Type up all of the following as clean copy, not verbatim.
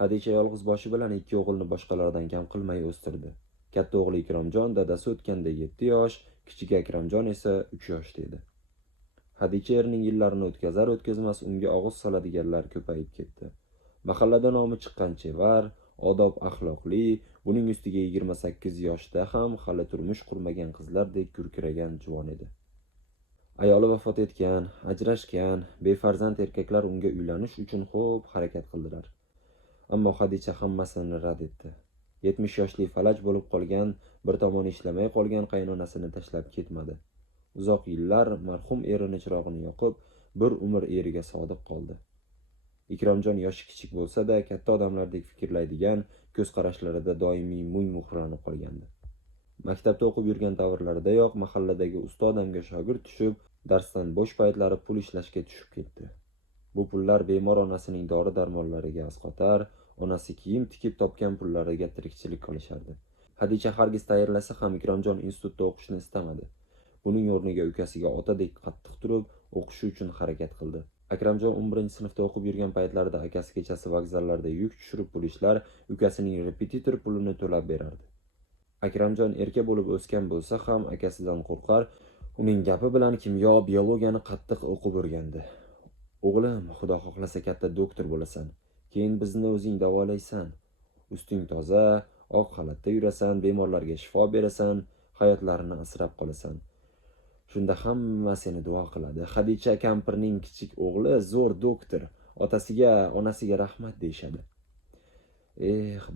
Hadicha yolg'iz boshi bilan ikki o'g'ilni boshqalardan kam qilmay o'stirdi. Katta o'g'li Ikromjon dadasi o'tganda 7 yosh, kichik Akramjon esa 3 yoshda edi. Hadicha erining yillarini o'tkazar-o'tkazmas unga og'iz soladiganlar ko'payib ketdi. Mahallada nomi chiqqan chevar, odob axloqli, buning ustiga 28 yoshda ham hali turmush qurmagan qizlardek gurkiragan juvon edi. Ayoli vafot etgan, ajrashgan, befarzand erkaklar unga uylanish uchun xo'p harakat qildilar. Ammo Hadicha hammasini rad etdi. 70 yoshli falaj bo'lib qolgan, bir tomoni ishlamay qolgan qaynonasini tashlab ketmadi. Uzoq yillar marhum erining chirog'ini yoqib, bir umr eriga sodiq qoldi. Ikromjon yoshi kichik bo'lsa-da, katta odamlardek fikrlaydigan, ko'z qarashlarida doimiy muhranib qolgandi. Maktabda o'qib yurgan davrlaridayoq mahalladagi usta odamga shogird tushib, darsdan bo'sh paytlari pul ishlashga tushib ketdi. Bu pullar bemor onasining dori-darmonlariga asqotar, onasi kiyim tikib topgan pullariga tirikchilik qilishardi. Hadicha hargiz tayyorlasa ham Ikromjon institutda o'qishni istamadi. Buning o'rniga ukasiga otadek qattiq turib, o'qishi uchun harakat qildi. Akramjon 11-sinfda o'qib yurgan paytlarida akasi kechasi vokzallarda yuk tushirib pul ishlar, ukasining repetitor pulini to'lab berardi. Akramjon erka bo'lib o'sgan bo'lsa ham akasidan qo'rqar, uning gapi bilan kimyo, biologiyani qattiq o'qib o'rgandi. O'g'lim, xudo xohlasa katta doktor bo'lasan. Keyin bizni o'zing davolaysan. Usting toza, oq xalatda yurasan, bemorlarga shifo berasan, hayotlarini asrab qolasan. Shunda hamma seni duo qiladi. Hadicha kampirning kichik o'g'li zo'r doktor. Otasiga, onasiga rahmat deyshadi.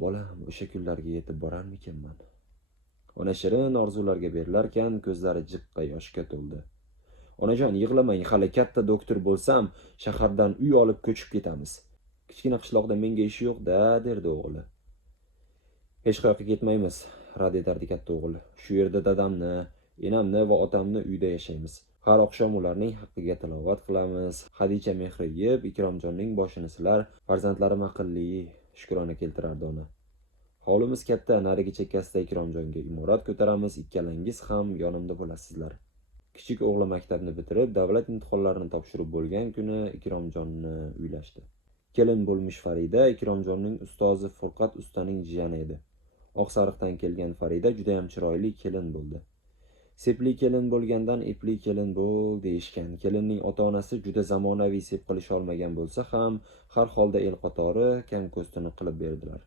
Bolam, o'sha kunlarga yetib borarmikanman? Ona shirin orzularga berilarkan, ko'zlari jiqqa yoshga to'ldi. Onajon, yig'lamang, hali katta doktor bo'lsam, shahardan uy olib ko'chib ketamiz. Kichkina qishloqda menga ish yo'q-da, derdi o'g'li. Hech qayoqqa ketmaymiz, rad etardi katta o'g'il. Shu yerda dadamni, enamni va otamni uyda yashaymiz. Har oqshom ularning haqqiga tilovat qilamiz. Hadicha mehri yeb, Ikromjonning boshini silar, farzandlarim aqlli, shukrona keltirardi ona. Hovlimiz katta, narigi chekkasida Ikromjonga imorat ko'taramiz, ikkalangiz ham yonimda bo'lasizlar. Kichik o'g'li maktabni bitirib, davlat imtihonlarini topshirib bo'lgan kuni Ikromjonni uylashdi. Kelin bo'lmish Farida Ikromjonning ustozi Furqat ustaning jiyani edi. Oqsariqdan kelgan Farida juda ham chiroyli kelin bo'ldi. Sepli kelin bo'lgandan epli kelin bo'l deyishgan. Kelinning ota-onasi juda zamonaviy sep qilisha olmagan bo'lsa ham, har holda el qatori kam ko'stini qilib berdilar.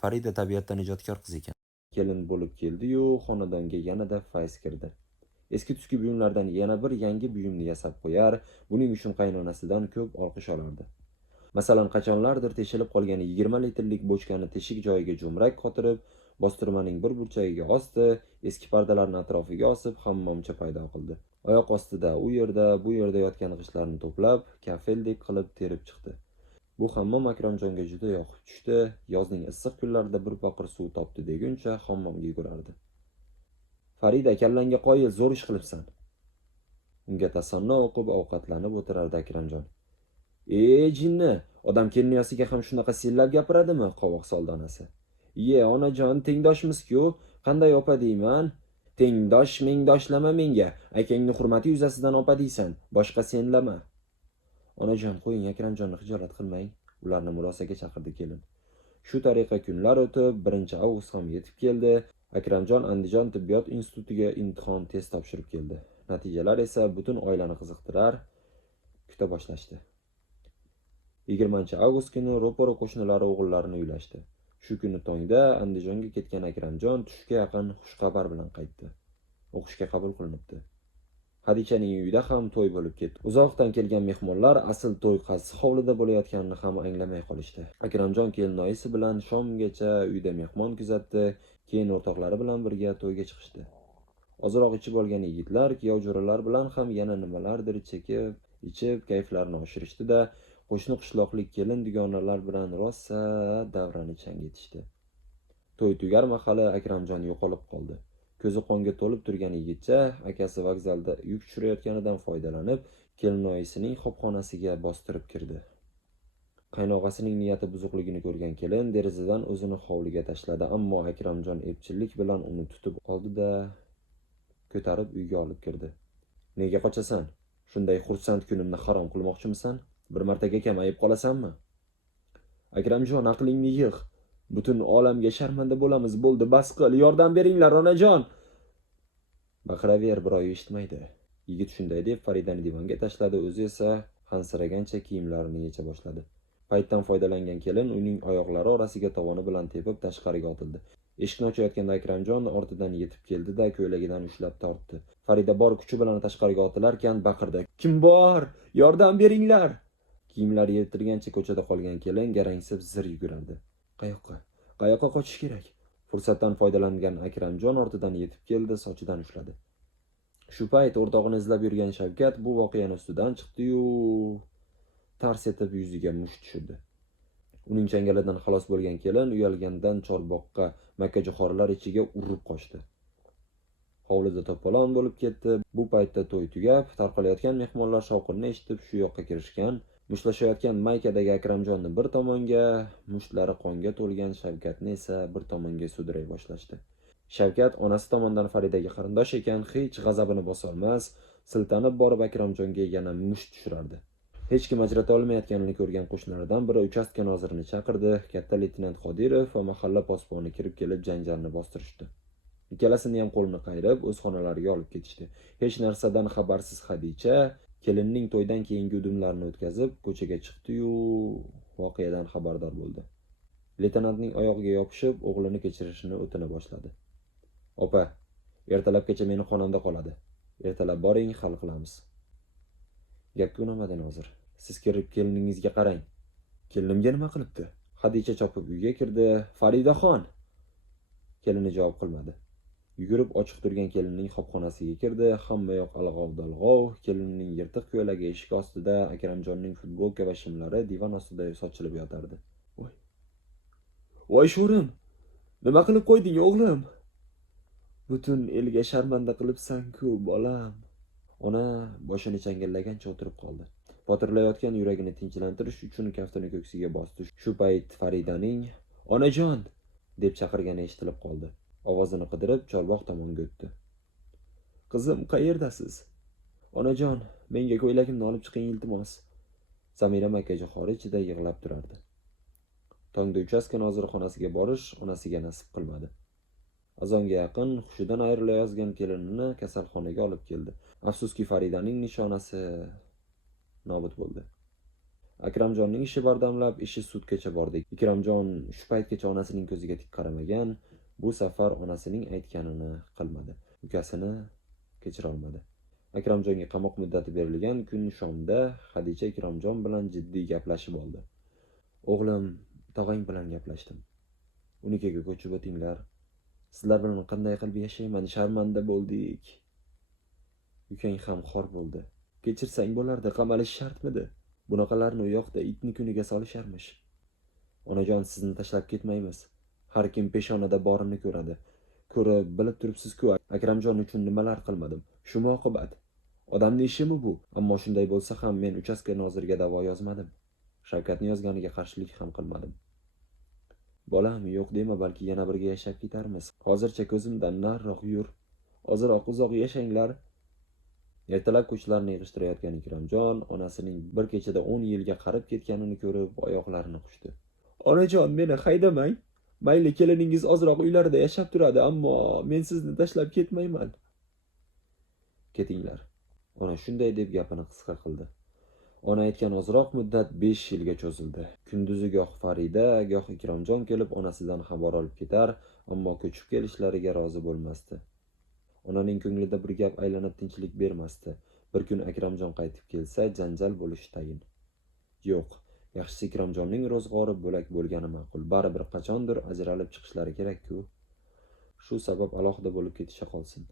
Farida tabiatdan ijodkor qiz ekan. Kelin bo'lib keldi-yu, xonadonga yanada fayz kirdi. Eski tuski buyumlardan yana bir yangi buyumni yasab qo'yar, buning uchun qaynonasidan ko'p olqish olardi. Masalan, qachonlardir teshilib qolgan 20 litrlik bochkani teshik joyiga jo'mrak qotirib, bostirmaning bir burchagiga osdi, eski pardalarni atrofiga osib, hammomcha paydo qildi. Oyoq ostida u yerda, bu yerda yotgan g'ishtlarni to'plab, kafeldek qilib terib chiqdi. Bu hammom Akromjonga juda yoqib tushdi. Yozning issiq kunlarida bir paqir suv topdi deguncha hammomga yugurardi. Farida, kallangga qoyil, zo'r ish qilibsan. Unga tasanno o'qib ovqatlanib o'tirardi Akromjon. Jinni, odam keliniyosiga ham shunaqa sellab gapiradimi? Qovoq soldi onasi. Onajon, tengdoshmiz-ku, qanday opa deyman? Tengdosh, mengdoshlama menga. Akangni hurmati yuzasidan opa deysan, boshqa senlama. Onajon, qo'ying, Akromjonni xijolat qilmang. Ularni murosaga chaqirdi kelin. Shu tariqa kunlar o'tib, 1-avgust ham yetib keldi. Akromjon Andijon tibbiyot institutiga imtihon test topshirib keldi. Natijalar esa butun oilani qiziqtirar, kuta boshlashdi. 20-avgust kuni ro'para qo'shnilari o'g'illarini uylashdi. Shu kuni tongda Andijonga ketgan Akromjon tushga yaqin xushxabar bilan qaytdi. O'qishga qabul qilinibdi. Hadichaning uyida ham to'y bo'lib ketdi. Uzoqdan kelgan mehmonlar asl to'y qaysi hovlida bo'layotganini ham anglamay qolishdi. Akromjon kelinoyisi bilan shomgacha uyda mehmon kuzatdi, keyin o'rtoqlari bilan birga to'yga chiqishdi. Ozroq ichib olgan yigitlar kuyovjo'ralar bilan ham yana nimalardir ichib, kayflarini oshirishdi-da, qo'shni qishloqlik kelin dugonalar bilan rosa davrani chang etishdi. To'y tugar mahali Akromjon yo'qolib qoldi. Ko'zi qonga to'lib turgan yigitcha akasi vokzalda yuk tushirayotganidan foydalanib, kelinoyisining xobxonasiga bostirib kirdi. Qaynog'asining niyati buzuqligini ko'rgan kelin derazadan o'zini hovliga tashladi, ammo Akromjon epchillik bilan uni tutib oldi-da, ko'tarib uyga olib kirdi. Nega qochasan? Shunday xursand kunimni harom qilmoqchimisan? Bir martaga kamayib qolasanmi? Akramjon, aqlingni yig'h. Butun olamga sharmanda bo'lamiz. Bo'ldi, bas qil. Yordam beringlar, onajon. Baqiraver, birov eshitmaydi. Yigit shunday deb Faridani divanga tashladi, o'zi esa hansiragancha kiyimlarini yecha boshladi. Paytdan foydalangan kelin uning oyoqlari orasiga tovoni bilan tepib tashqariga otildi. Eshikni ochayotganda Akramjon ortidan yetib keldi-da, ko'ylagidan ushlab tortdi. Farida bor kuchi bilan tashqariga otilarkan baqirdi: "Kim bor? Yordam beringlar!" Kiyimlari yirtilgancha ko'chada qolgan kelin garangsib zir yugurardi. Qayoqqa? Qayoqqa qochish kerak? Fursatdan foydalangan Akramjon ortidan yetib keldi, sochidan ushladi. Shu payt o'rtog'ini izlab yurgan Shavkat bu voqeani ustidan chiqdi-yu, tars etib yuziga musht tushirdi. Uning changalidan xalos bo'lgan kelin uyalgandan chorboqqa, makkajo'xorilar ichiga urib qochdi. Hovlida to'polon bo'lib ketdi. Bu paytda to'y tugab, tarqalayotgan mehmonlar shovqinni eshitib shu yoqqa kirishgan. Mushtlashayotgan maykadagi Akramjonni bir tomonga, mushtlari qonga to'lgan Shavkatni esa bir tomonga sudiray boshlashdi. Shavkat onasi tomondan Faridaga qarindosh ekan, hech g'azabini bosolmas, siltanib borib Akramjonga yana musht tushirardi. Hech kim ajrata olmayotganini ko'rgan qo'shnilaridan biri uchastka nozirini chaqirdi. Katta leytenant Qodirov va mahalla posboni kirib kelib janjalni bostirishdi. Ikkalasini ham qo'lini qayrib o'z xonalariga olib ketishdi. Hech narsadan xabarsiz Xadicha kelinning to'ydan keyingi udumlarini o'tkazib ko'chaga chiqdi-yu, voqeadan xabardor bo'ldi. Leytenantning oyog'iga yopishib, o'g'lini kechirishini o'tina boshladi. "Opa, ertalabgacha meni xonamda qoladi. Ertalab boring, hal qilamiz." Gapga unamadi Nozir. "Siz kirib keliningizga qarang. Kelinimga nima qilibdi?" Xadicha chopib uyga kirdi. "Faridaxon!" Kelini javob qilmadi. Yugurib ochiq turgan kelinning xobxonasiga kirdi. Hamma yoq alg'ov-dalg'ov. Kelinning yirtiq ko'ylagi eshik ostida, Akramjonning futbolka va shimlari divan ostida sochilib yotardi. "Voy sho'rim, nima qilib qo'yding o'g'lim? Butun elga sharmanda qilibsan-ku, bolam." Ona boshini changallagancha o'tirib qoldi. Potirlayotgan yuragini tinchlantirish uchun kaftini ko'ksiga bosdi. Shu payt Faridaning "Onajon!" deb chaqirgani eshitilib qoldi. Ovozini qidirib chorbog' tomonga o'tdi. "Qizim, qayerdasiz? Onajon, menga ko'ylagimni olib chiqing iltimos." Samira makkajo'xori ichida yig'lab turardi. Tongda uchastka noziri xonasiga borish onasiga nasib qilmadi. Azonga yaqin hushidan ayrilayozgan kelinini kasalxonaga olib keldi. Afsuski Faridaning nishonasi nobud bo'ldi. Akramjonning ishi bardamlab, ishi sudgacha bordi. Ikramjon shu paytgacha onasining ko'ziga tik qaramagan, bu safar onasining aytganini qilmadi. Ukasini kechira olmadi. Akramjonga qamoq muddati berilgan kun shomda Xadicha Ikramjon bilan jiddiy gaplashib oldi. "O'g'lim, tog'ang bilan gaplashdim. Unikiga ko'chib o'tinglar. Sizlar bilan qanday qilib yashayman, sharmanda bo'ldik. Ukang ham xor bo'ldi. Kechirsang bo'lardi, qamalish shartmidi? Bunaqalarni u yoqda itni kuniga solisharmish. Onajon, sizni tashlab ketmaymiz. Har kim peshonada borini ko'radi. Ko'rib, bilib turibsiz-ku, Akramjon uchun nimalar qilmadim. Shumi oqibat. Odamning ishimi bu? Ammo shunday bo'lsa ham men uchastka noziriga da'vo yozmadim. Shavkatni yozganiga qarshilik ham qilmadim. Bolam, yo'q dema, balki yana birga yashab ketarmiz. Hozircha ko'zimdan nariroq yur. Ozroq uzoq yashanglar." Ertalab ko'chlarni yig'ishtirayotgan Ikramjon onasining bir kechada 10 yilga qarib ketganini ko'rib oyoqlarini quchdi. "Onajon, meni haydamang. Mayli, keliningiz ozroq uylarda yashab turadi, ammo men sizni tashlab ketmayman." "Ketinglar." Ona shunday deb gapini qisqa qildi. Ona aytgan ozroq muddat 5 yilga cho'zildi. Kunduzi goh Farida, goh Ikramjon kelib onasidan xabar olib ketar, ammo ko'chib kelishlariga rozi bo'lmasdi. Onaning ko'nglida bir gap aylanib tinchlik bermasdi. Bir kun Akramjon qaytib kelsa, janjal bo'lishi tayin. Yo'q, yaxshisi Ikramjonning ro'zg'ori bo'lak bo'lgani ma'qul. Baribir qachondir ajralib chiqishlari kerak-ku. Shu sabab alohida bo'lib ketisha qolsin.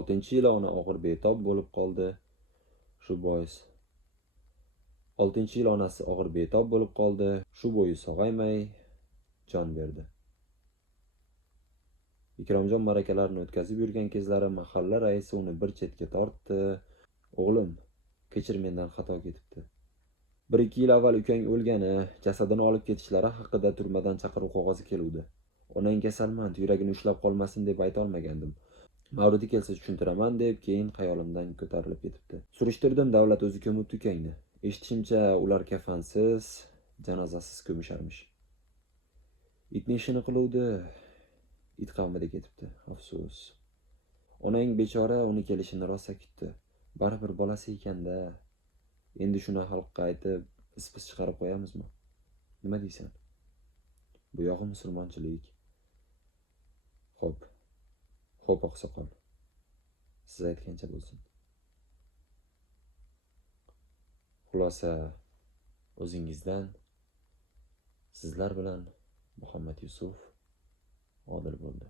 6-yili ona og'ir betob bo'lib qoldi. Shu bois 6-yil onasi og'ir betob bo'lib qoldi. Shu bo'yi sog'aymay jon berdi. Ikramjon marakalarni o'tkazib yurgan kezlari mahalla raisi uni bir chetga tortdi. "O'g'lim, kechir, mendan xato ketibdi. 1-2 yil avval ukang o'lgani, jasadini olib ketishlari haqida turmadan chaqiruv qog'ozi keluvdi. Onang kasalmand, yuragini ushlab qolmasin deb ayta olmagandim. Mavridi kelsa tushuntiraman deb keyin xayolimdan ko'tarilib ketibdi. Surishtirdim, davlat o'zi ko'mibdi ukangni. Eshitishimcha, ular kafansiz, janozasiz ko'misharmish. Itning ishini qiluvdi. It qavmida ketibdi, afsus. Onang bechora uni kelishini rosa kutdi. Baribir bolasi ekanda. Endi shuni xalqqa aytib, is-pis chiqarib qo'yamizmi? Nima deysan? Bu yog'i musulmonchilik. Xo'p, oqsoqol. Siz aytgancha bo'lsin. Xulosa o'zingizdan sizlar bilan Muhammad Yusuf Odil bo'ldi.